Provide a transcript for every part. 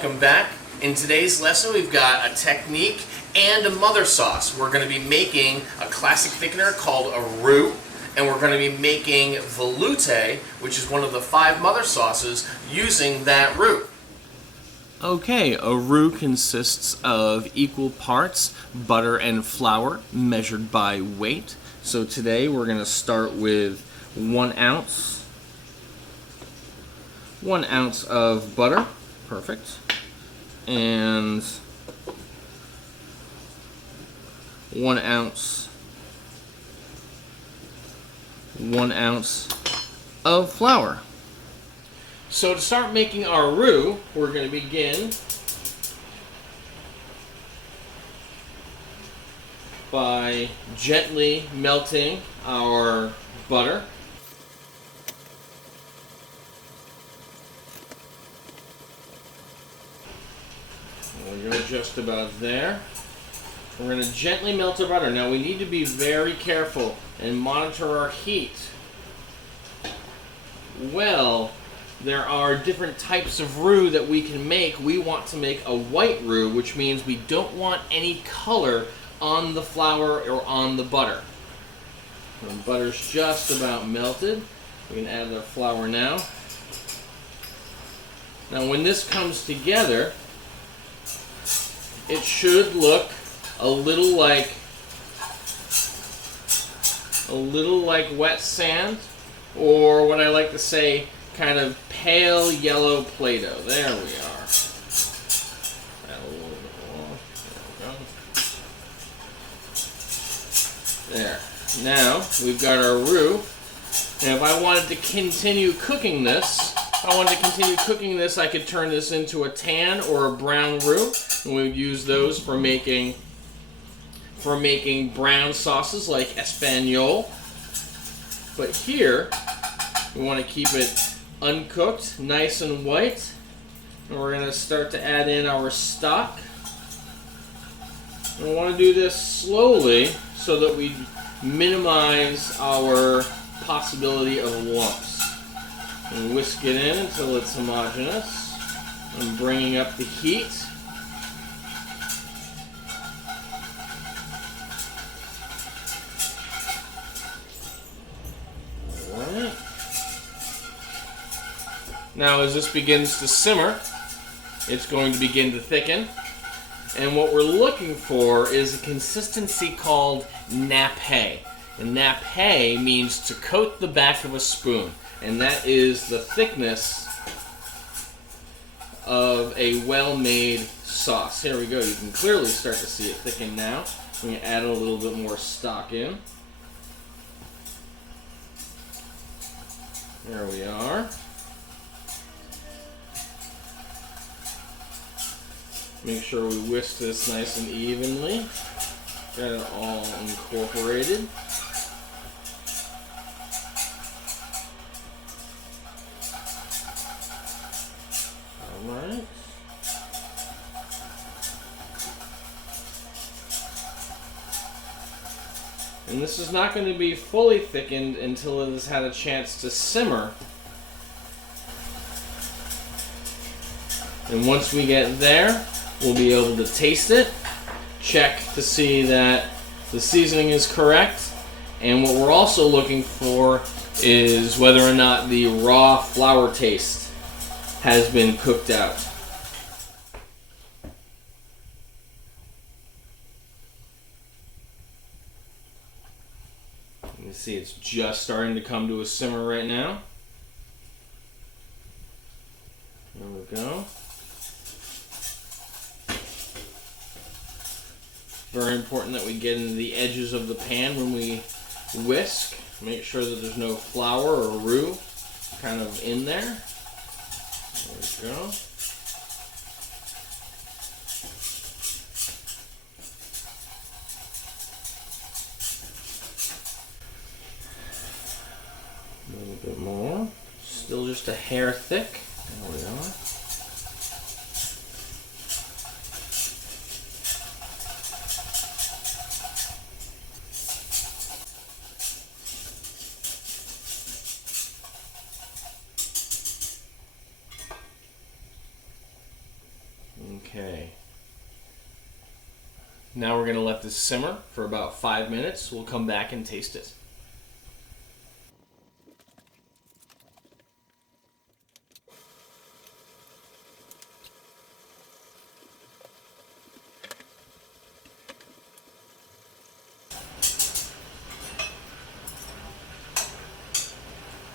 Welcome back. In today's lesson we've got a technique and a mother sauce. We're going to be making a classic thickener called a Roux, and we're going to be making Veloute, which is one of the 5 mother sauces, using that Roux. Okay, a Roux consists of equal parts butter and flour measured by weight. So today we're going to start with 1 ounce of butter, perfect, and 1 ounce of flour. So to start making our Roux, we're going to begin by gently melting our butter. We're just about there. We're going to gently melt our butter. Now we need to be very careful and monitor our heat. Well, there are different types of Roux that we can make. We want to make a white Roux, which means we don't want any color on the flour or on the butter. The butter's just about melted. We can add the flour now. Now when this comes together, it should look a little like wet sand, or what I like to say, kind of pale yellow Play-Doh. There we are. Add a little bit more. There we go. There. Now we've got our Roux, and if I wanted to continue cooking this, I could turn this into a tan or a brown Roux, and we would use those for making brown sauces like Espanol. But here, we want to keep it uncooked, nice and white, and we're going to start to add in our stock. And we want to do this slowly so that we minimize our possibility of lumps. And whisk it in until it's homogeneous. I'm bringing up the heat. Alright. Now as this begins to simmer, it's going to begin to thicken. And what we're looking for is a consistency called nappe. And nappe means to coat the back of a spoon. And that is the thickness of a well-made sauce. Here we go. You can clearly start to see it thicken now. We can add a little bit more stock in. There we are. Make sure we whisk this nice and evenly. Get it all incorporated. Alright. And this is not going to be fully thickened until it has had a chance to simmer. And once we get there, we'll be able to taste it, check to see that the seasoning is correct, and what we're also looking for is whether or not the raw flour taste has been cooked out. You can see it's just starting to come to a simmer right now. There we go. Very important that we get into the edges of the pan when we whisk. Make sure that there's no flour or Roux kind of in there. There we go. A little bit more. Still just a hair thick. There we are. Okay. Now we're going to let this simmer for about 5 minutes. We'll come back and taste it.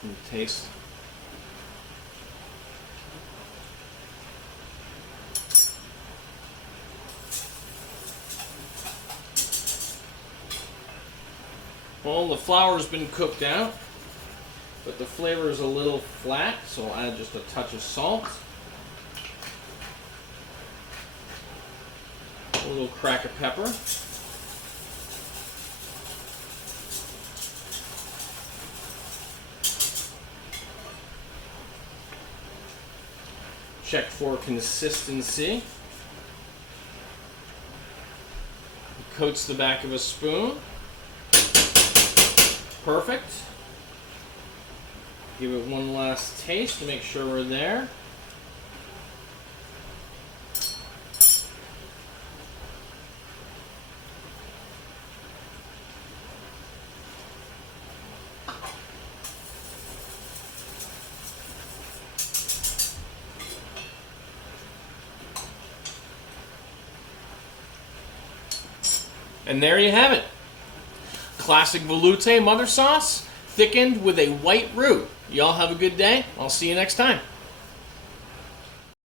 And taste. Well, the flour's been cooked out, but the flavor is a little flat, so I'll add just a touch of salt. A little crack of pepper. Check for consistency. Coats the back of a spoon. Perfect. Give it one last taste to make sure we're there. And there you have it. Classic veloute mother sauce, thickened with a white roux. Y'all have a good day. I'll see you next time.